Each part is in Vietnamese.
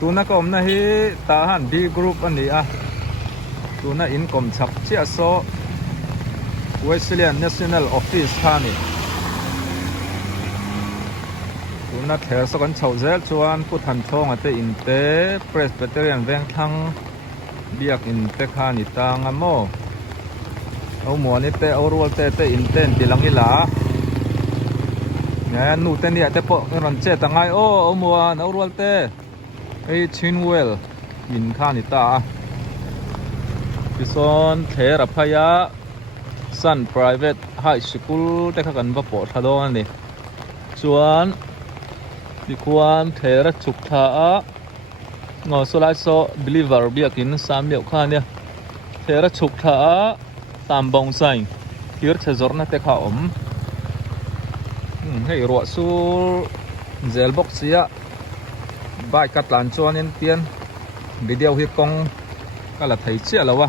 ตัวนักอมนะฮีตาหันบีกรุ๊ปอันนี้อ่ะตัวนักอินคอมชับเจ้าโซเวสเลียนเนชั่นแนลออฟฟิศท่านี่ตัวนักเทสกันเฉาเซลชวนผู้ทันทองอันเตอินเตเพรสเบเตอรียนแวงทั้งเบียกอินเตคานิตังอ่ะโมเอาหมวนี่เตเอารัวเตอินเตนติลังอิลาเนี่ยนู่นเตนี่เตปะรันเจตังไงโอ้เอาหมวนเอารัวเตไอชินเวลยินข้านิตาพิซอนเทระพยาสัน private high school แต่ข้ากันว่าปอดทดอนนี่ส่วนดิควานเทระฉุกท้างอสุไลโซ believer เบียกินสามเดียวข้าเนี่ยเทระฉุกท้าตามบองไซฮิร์เทจอร์นัแต่ข้าให้รัวสู้เซลบ็อกเสียบายกัดหลานชวนเอ็นเตียนวิดีโอฮิกงก็ละไทยเชี่ยแล้ววะ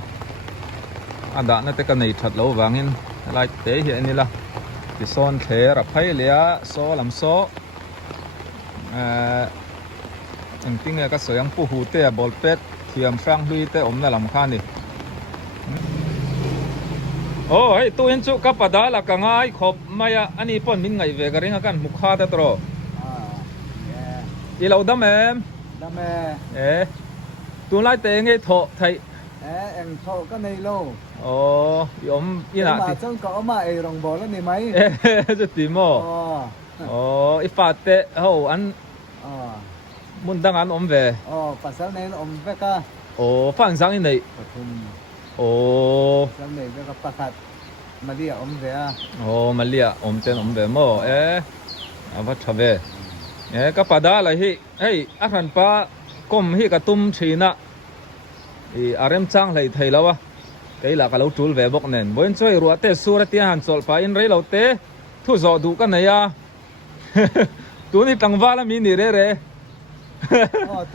อันนั้นนั่นแต่กันในถัดแล้ววางเงินไล่เตะเห็นนี่ละที่โซนเทระไพ่เลียโซลำโซจริงๆเนี่ยก็สวยยังผู้หูเตะบอลเป็ดเทียมฟรังลุยเตะอมน่าลำคาญนี่โอ้ยตัวเห็นจุกับปะดาละกังไงขบมายอันนี้ป้อนมินไงเวกริงกันมุขาเตตรออีเราดำตัวไล่เตะไงโถไทยem thọ cái này lâu อ๋อ ยอมอีน่ะ mà trong có mà ai rong bò lên này mấy จะตีโมอ๋ออีฟาเตะเฮาอันมุนดังอันอมเวปัสสาวะnày om về cả โอ้ฟังสังอีนี่โอ้ sau này về cảปัสสาวะmà đi om về โอ้มาเลียอมเตนอมเวโมอาวัชเวก็ปะดาละฮิเฮ้ยอาคันปะก้มฮิกะตุ้มชีนะอารมณ์จังเลยไทยแล้ววะไอ้หลักเราจูลเวบอกเน้นบนช่วยรัวเตะสุรเตียหันสอลไปอินไรเราเตะทุจดูกันไหนอะตัวนี้ตั้งว่าแล้วมีนี่เร่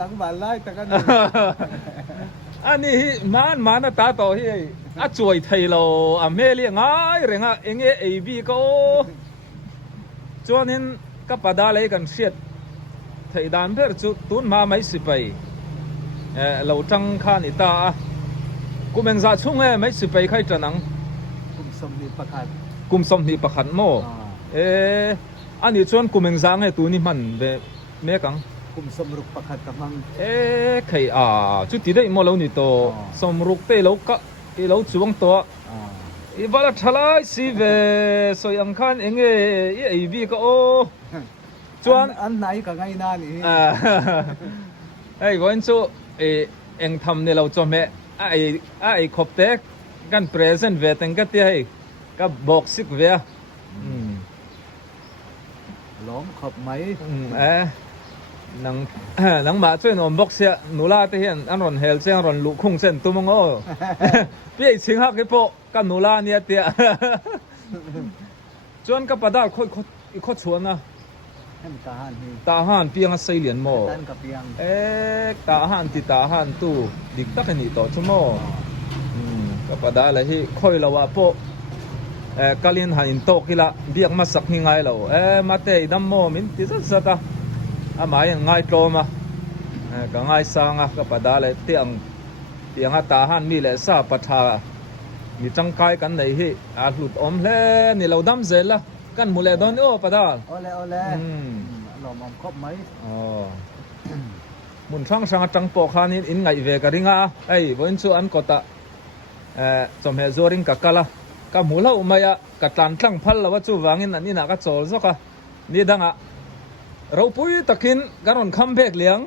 ตั้งบ้านไล่ตั้งกันอันนี้มันน่ะตาโตที่ช่วยไทยเราอเมริกาง่ายเรื่องเองเอวีก็จวนนี้ก็ปะดาเลยกันเสียดไทยดานเพื่อจุดตุนมาไม่สิไปเราจังข้านิตากุมเองจะช่วงไม่สิไปใครจะนังกุมสมนิประคันกุมสมนิประคันโมอันนี้ชวนกุมเองจะไงตัวนี้มันเมกังกุมสมรุปประคันกำลังใครจุดที่ได้โมเรานี่โตสมรุกเตเราก็เราจวงตัวอีบาลทลายสิเวสยังขันเองไอบีก็โอชวนอันไหนก็ไงนั่นนี่วันชูเอ็งทำเนี่ยเราจะแม่ไอ้ขบเตกกันเพรสเซนต์เวทกันที่ให้ก็บอกสิกเวียล้อมขบไหมนังมาช่วยนอมบอกเสียหนูลาที่เห็นอันรอนเฮลเซียงรอนลุคงเส้นตุ้มงโอ้พี่ชิงฮักให้โปกันหนูลาเนี่ยเตี้ยจวนกับปะดาค่อยชวนนะตาหันเพียงใส่เหรียญโมตาหันที่ตาหันตู้ดิกตักนี่ต่อชั่วโมงก็ปะดาอะไรที่ค่อยละว่าโปกาลินหันโตกิละเบียกมาสักยังไงเรามาเตะดำโมมินที่สุดอามายังง่ายโตมาก็ง่ายสร้างก็ปะดาอะไรเตียงตาหันมีแหละซาปะทามีจังไกกันไหนที่หลุดอมเล่นี่เราดำเสร็จละกันมูเลดอนโอ้ปะดาโอเลหล่อมอมครบไหมมุนช่างจังปอกานินอินไงเวกริงไอ้วันสุอันก็ตะจอมเฮโซริงกักละก็มูลอุมายะกัดตันตั้งพัลละว่าจูวางินอันนี้นักโจลสักนี่ดังเราปุ้ยตะกินกันอนคำเบกเลี้ยง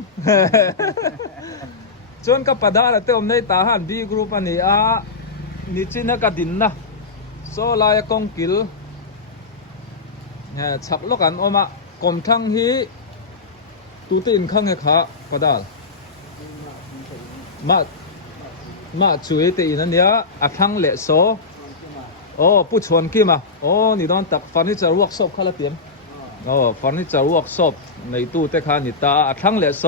จนกับปะดาละเตอมในตาหันดีกรุ๊ปอันนี้นี่จีนักดินนะโซลายกงกิลฉักลกันออกมากรมทั้งฮีตูตินข้างเหขาปะดาลมาช่วยตีนั่นเนี่ยทั้งเละโซโอ้ผู้ชวนกี่มาโอ้นี่ตอนตักฟันนี่จะรวกศพข้าละเตียนโอ้ฟันนี่จะรวกศพในตู้เตคานิตาทั้งเละโซ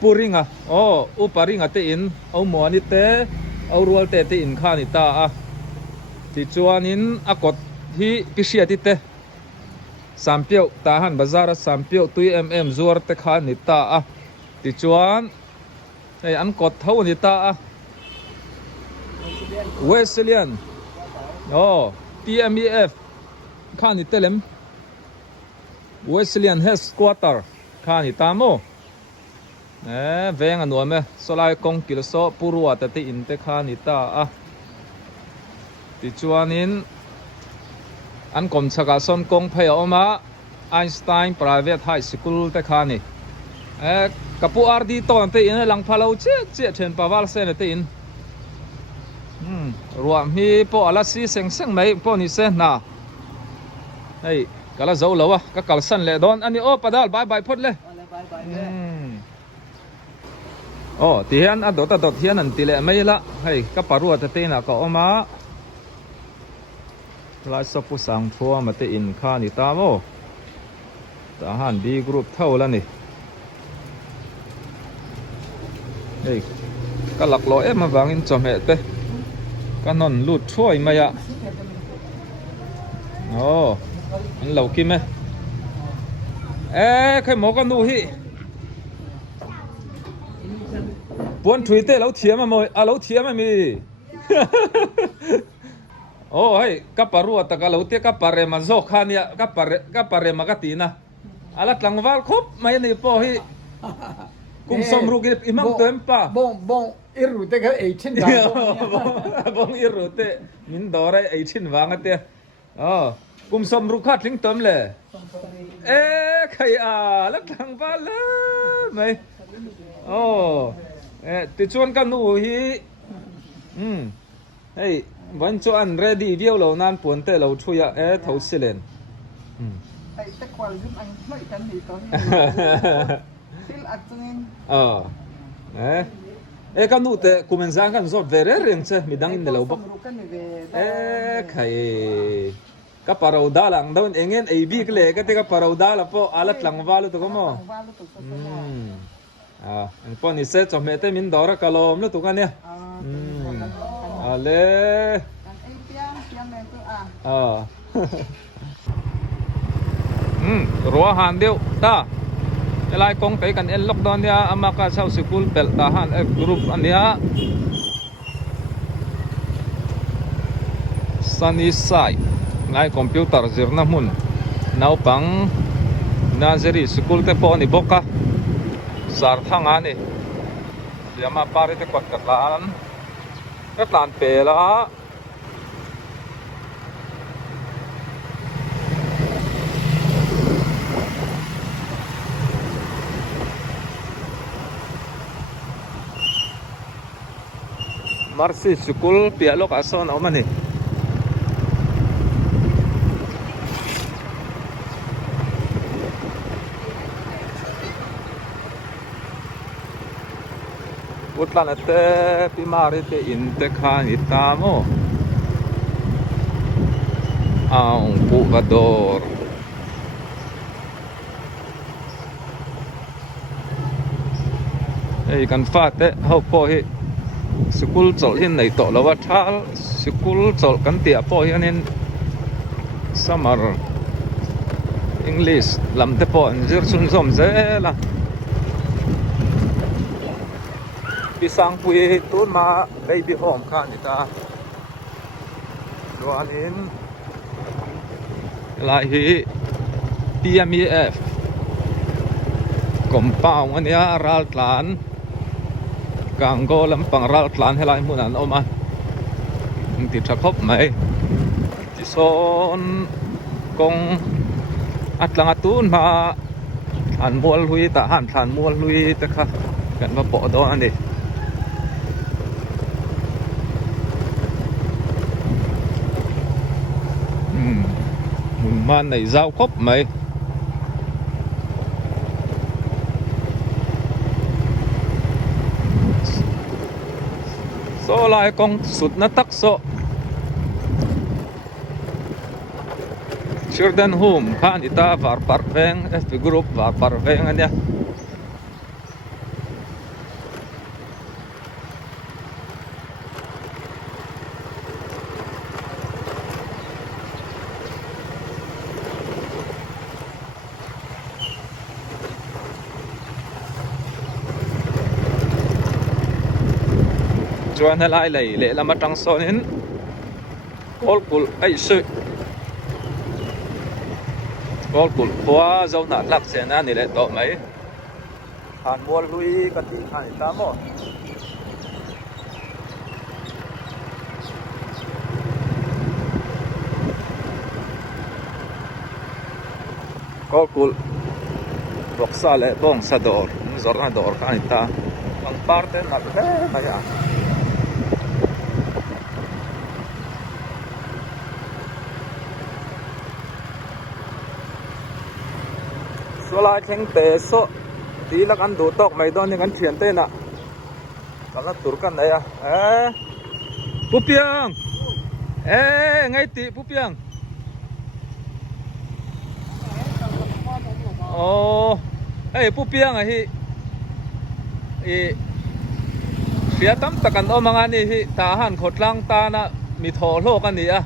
ปูริงอ่ะโอ้อุปาริงอ่ะเตอินเอาหมอนิเตเอารัวเตอินข้านิตาที่จวนินอากดที่พิเศษติเต sampiu tahan bazar sampiu tui zuar te kha ni ta a ti chuan ei an kot tho ni ta a Wesleyan TMEF kha ni telem Wesleyan headquarter kha ni ta mo veng anu me solai kong kilso purwa ta ti in te kha ni ta a ti chuanin an kom chaka son kong phaya oma Einstein Private High School te kha ni kapu RD ton te in lang phalo che then pawal se ne te in ruam hi po ala si seng mai po ni se na hey kala zo lawa ka kalsan le don ani o padal bye phot le ti hian a dot hian an ti le mai la hey ka parua ta te na ka oma lai so pu sang thua ma te in kha ni ta mo ta han B group thau la ni hey ka lak lo em awangin chome te kanon lut thoi maya an lo kim e khai mo ka nu hi buôn thủy tê lâu thiếm mà mồi lâu thiếm mà mi hay các paru ta ka lâu tê các pare mà zo khania các pare mà cái tina alat lang val khop mai ni po hi kum som ru ki imang tem pa bong iru te ka 18 bong iru te min dore 18 wang ate kum som ru khat ling tom le khai alat lang val mai ti chuan ka nu hi heyวันจวน ready เดียวเรานั่นปวนเตเราช่วยทศสิเลนไอ้ตะควายุ่งอันไม่กันดีตอนนี้ซิลอัดจนินกันนูเตคุมเอนซังกันสอบเวรเรื่องเชมีดังอินเดลบอกใครก็ปาราดาลังดาวน์เองไอ้บิ๊กเลยก็ที่ก็ปาราดาลพออาลัดหลังวาลุตุกมั้งอันพอนี่เสร็จจบเมตมินดอร์กะลอมลุตุกันเนี่ยale rua han deu ta elai kong te kan en lockdown dia amaka sau school bel ta han group ania sunny side ngai computer zirna mun nau pang nazari school te po ni boka sar thanga ni yama pare te kwat katlan rất là bể đó Marsi school pia lok ason au mani utlan ate pimari te inte khani tamo ang pukador kan fate ho po hi school chol hin nei to lawa thal school chol kan tia po hianin summer English lam te po zir sun som zela pisang pui tun ma baby home khan ita luanin lai hi TMEF compound ania ral tlan kanggo lampang ral tlan helai munan oma ti thakop mai ti son kong atlang atun ma an mual hui ta han than mual hui ta kha kan ba po do ani man này giao khốc mày số lại con sụt nó tắc số children home khan ita var parveng FP group var parveng ania chuan helai lei le lama tang sonin kol kul ai su kol kul khwa zo na lak sena ni le to mai han mual lui ka ti han ta mo kol kul boksa le bong sa dor zor na dor ka ni ta ang parte na be na ya so la theng te so tí là ăn đồ tóc mày đó nhưng ăn chuyển tên ạ cảm giác tur căn này à Phú Piang ngay tí Phú Piang Phú Piang à hi phía tắm ta cần ôm mang anh hi ta han khột lang ta na mi thò lô cái này à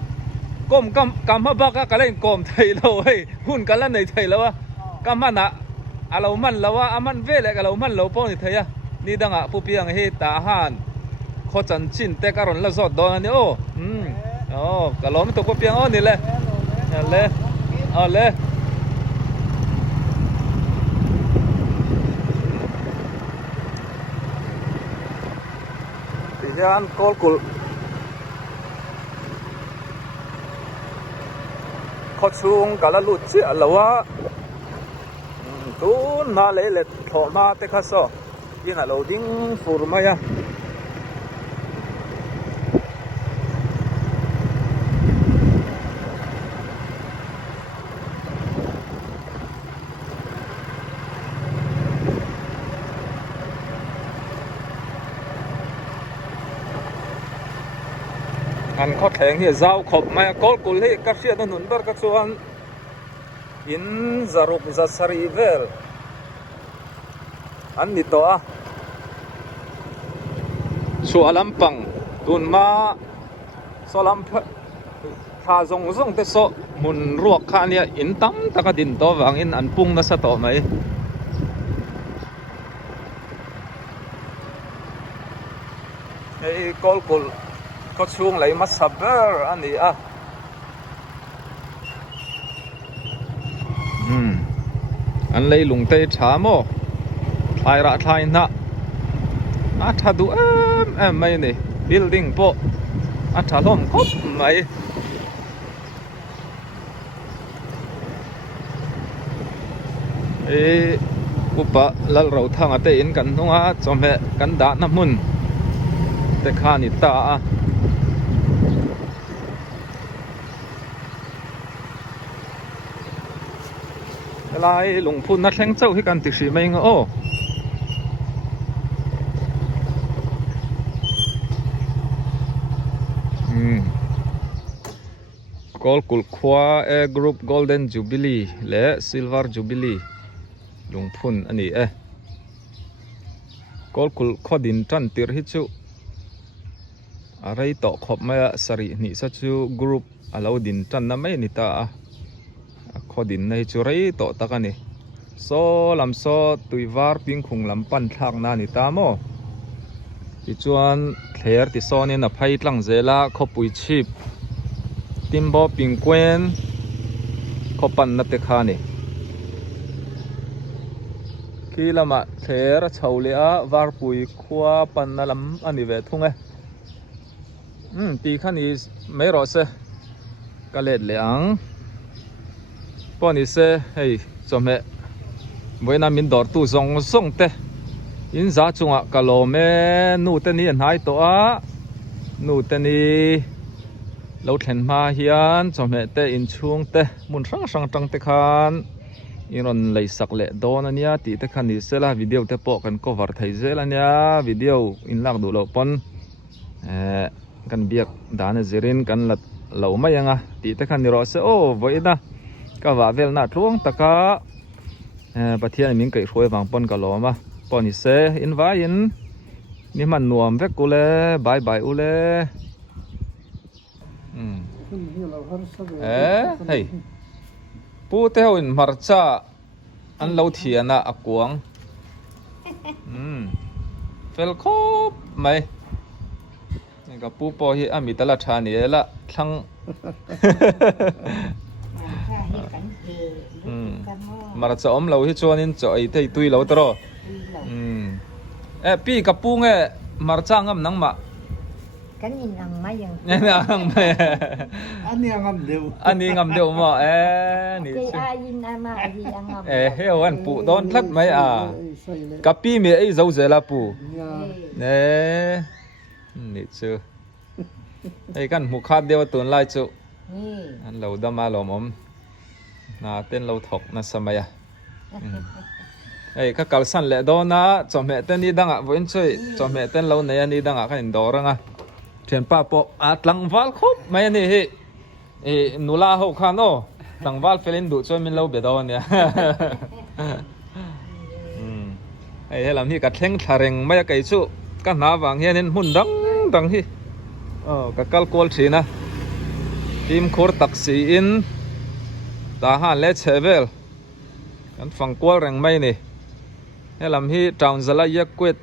côm cam hấp bạc cái lên côm thầy lâu hay hun cái lần này thầy lâu à cam man à lâu man lâu à man về lại cái lâu man lâu bao nhiêu thầy à ni đang à Phú Piang hi ta han khó chân chín te cái rồi là giọt đó này cái lâu mới tụi Phú Piang này lẽ lẽ yan kol kul khó chung cả là lụt chứ lâu á tu na lấy lệ thọ ma te khá so yên là lâu đinh phù mai à anh có thể hiện giao khop mà có cú lệ các xe nó nôn bớt các số anh in zaruk zasari vel anh đi to số alam pang tuần ma số alam pha zong zong te so mun ruột khan ya in tam ta ka din to wang in an pung na sa to mai ei kol kul có chuông lấy mắt sập anh đi à anh lấy lùng tê chả mò thay ra thay nè thà đủ em mày này building po thà lom cốp mày upa lal rau thang ate in kan nunga chome kan da na mun te khani ta lại lùng phun nát leng châu hi kan tịch sĩ mai ngô Gold kul khwa group golden jubilee le silver jubilee lùng phun ani gold kul khodin tan tir hi chu arai to khop ma sari ni sa chu group alo din tan na mai ni ta khodin nei chu rei to takani so lam so tuiwar ping khung lam pan thak na ni ta mo ti chuan thler ti so ni na phai tlang zela khopui chip timbo pingquen khopan na te khani kilama thler chhaulia warpui khwa pan na lam ani ve thunge ti khani mai ro se kalet leang poni se hey chome voina min dor tu zong zong te in za chunga kalome nu te ni nai to a nu te ni lo thlen ma hian chome te in chung te mun sang sang tang te khan iron lei sak le don ania ti te khan ni sela video te po kan cover thai zel ania video in lak du lo pon kan biak dan zirin kan lat lo mai anga ti te khan ni ro se o voina ka wa vel na tluang taka pathian min kai hroi wang pon ka loma poni se in va in ni man nuam vek kule bye bye ule hey pu te ho in marcha an lo thiana akuang fel khop mai กับปูปอฮีอามิตละชานี่ละทั้ง มาจะอมเราให้ชวนนินจ่อยที่ตุยเราตลอดปีกับปูเงี้ยมาจ้างงำนังมา cái nhìn nằm mấy dần nghe nào mày Anh em ngầm đều. anh đi ngầm đều mà nị cái ai nhìn ai mà gì ăn ngầm heo anh phụ đón thắt mấy cà pi mẹ ấy dâu dễ là phụ nè nị chưa ấy căn một khát đeo tuần lại chỗ anh lâu đâm mà lồm ốm na tên lâu thọc na sao mày ấy các cậu săn lẹ đó na cho mẹ tên đi đang ạ vẫn chơi cho mẹ tên lâu này anh đi đang ạ cái hình đó ra thuyền pa po tlang val khop mai ni hi nula ho khan o tlang val felin du choi min lo be do nia ai làm hi ka thleng thareng mai kai chu ka na wang hian in hun dang hi ka kal kol thina tim khor taksi in ta han le chevel kan phang kol reng mai ni he lam hi town zala yak kwet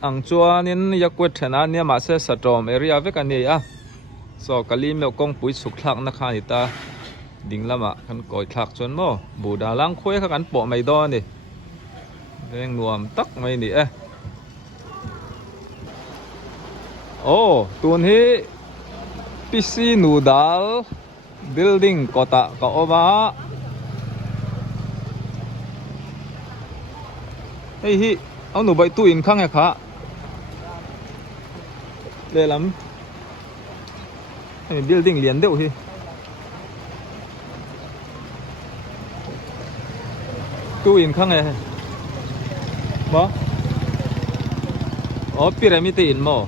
ang chuanin yakwet thena nia ma se satrom area ve kan ni a so kali me kong pui suk thlak na kha ni ta ding lama kan koi thlak chon mo bu da lang khoi kha kan po mai do ni reng nuam tak mai ni tun hi PC Noodle building kota ka oma hey hi ông nụ bậy tu in khang khá lệ lắm cái building liền đều hi tu in khang này bó pyramid in mo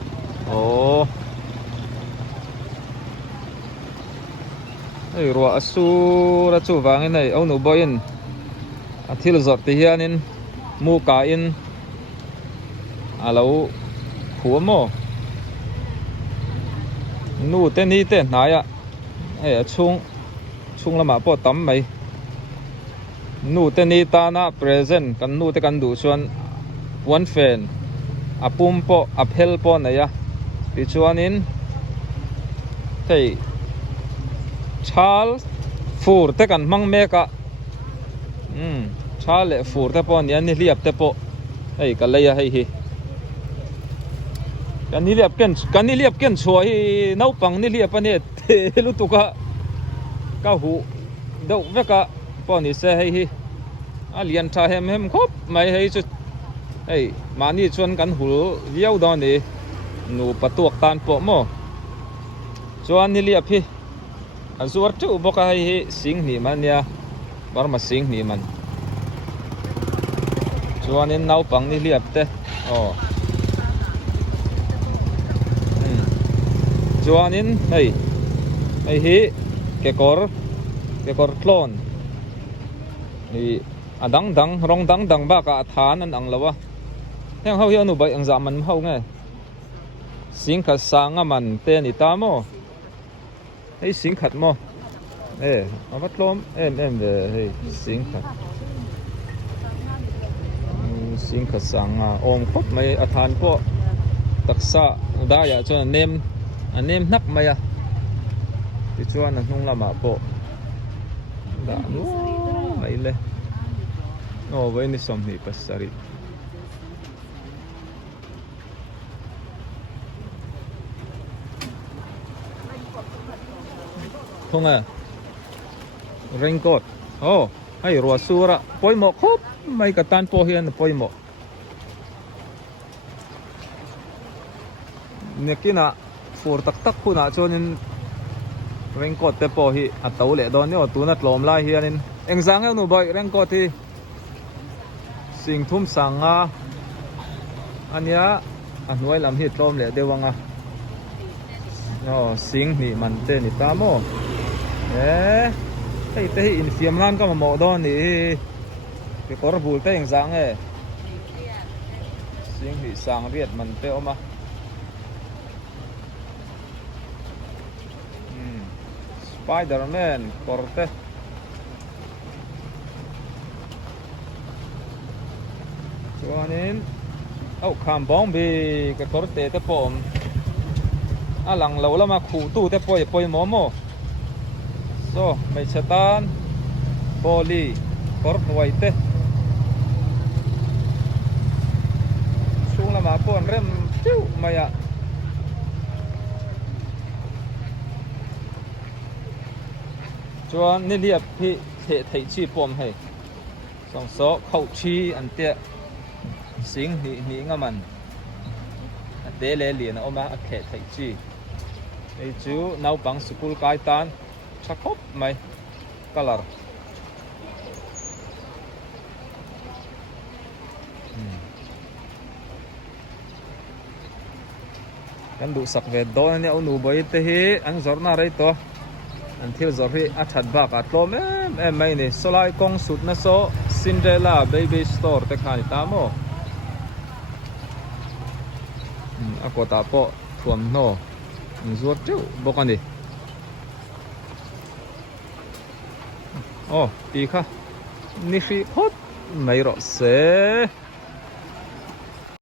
ấy rùa asu ra chu vàng này ông nụ bậy in thil giọt thì hiền in mu ka in alo khua mo nu tên hi tên nãy à ấy chung là mà bỏ tắm mày nu tên hi ta na present kan nu te kan du chuan one fan apum po aphel po này à ti chuan in thei Charles fur te kan mang me ka Charles fur te po ni ani liap te po ei ka leia hei hi kan ni liap ken chua hi nau pang ni liap ani te lu tu ka hu dau veka po ni se hei hi alian tha hem khop mai hei chu ei mani chuan kan hul viau do ni nu patuak tan po mo chuan ni liap hi azuar chu boka hei hi sing ni man ya bar ma sing ni man chuan in nau pang ni liap te chuan in hei hi ke kor tlon ni adang rong dang ba ka than an ang lawa heng ho hian nu bai ang zaman ho nge sing kha sanga man te ni ta mo hei sing khat mo avat lom em de hei sing khat sing kha sanga om khop mai athan po taksa da ya chuan nem nak mai a ti chuan an hnung lama po da mai le với ni som ni pasari thong à raincoat hay rùa sura poi mo khop mai ka tan po hian poi mo nekina for tak khuna chonin raincoat te po hi atau le don ni tunat lom lai hianin engzang nu boy raincoat hi sing thum sanga ania anuai lam hi tlom le dewanga sing ni man te ni ta mo hey te in fiam lan ka mo don ni ke kor bul te engzang sing hi sang riat man te oma Spiderman korte chuanin kham bong bi ka korte te pom alang lo lama khu tu te poi mo so mai chatan boli kor nuai te sung lama pon rem tiu maya chuan ni liap hi the thei chi pom hei song so khau chi an te sing ni ngaman te le lian oma a khe thei chi ei chu nau pang school kai tan thakop mai color kan du sak ve do ne unu boi te hi ang zorna rei to an thil zor hi a that ba ka tlom em mai ni solai kong sut na so Cinderella baby store te khani ta mo a ko ta po thuam no zuat chu bokani oh pi kha ni khi phot mai ro se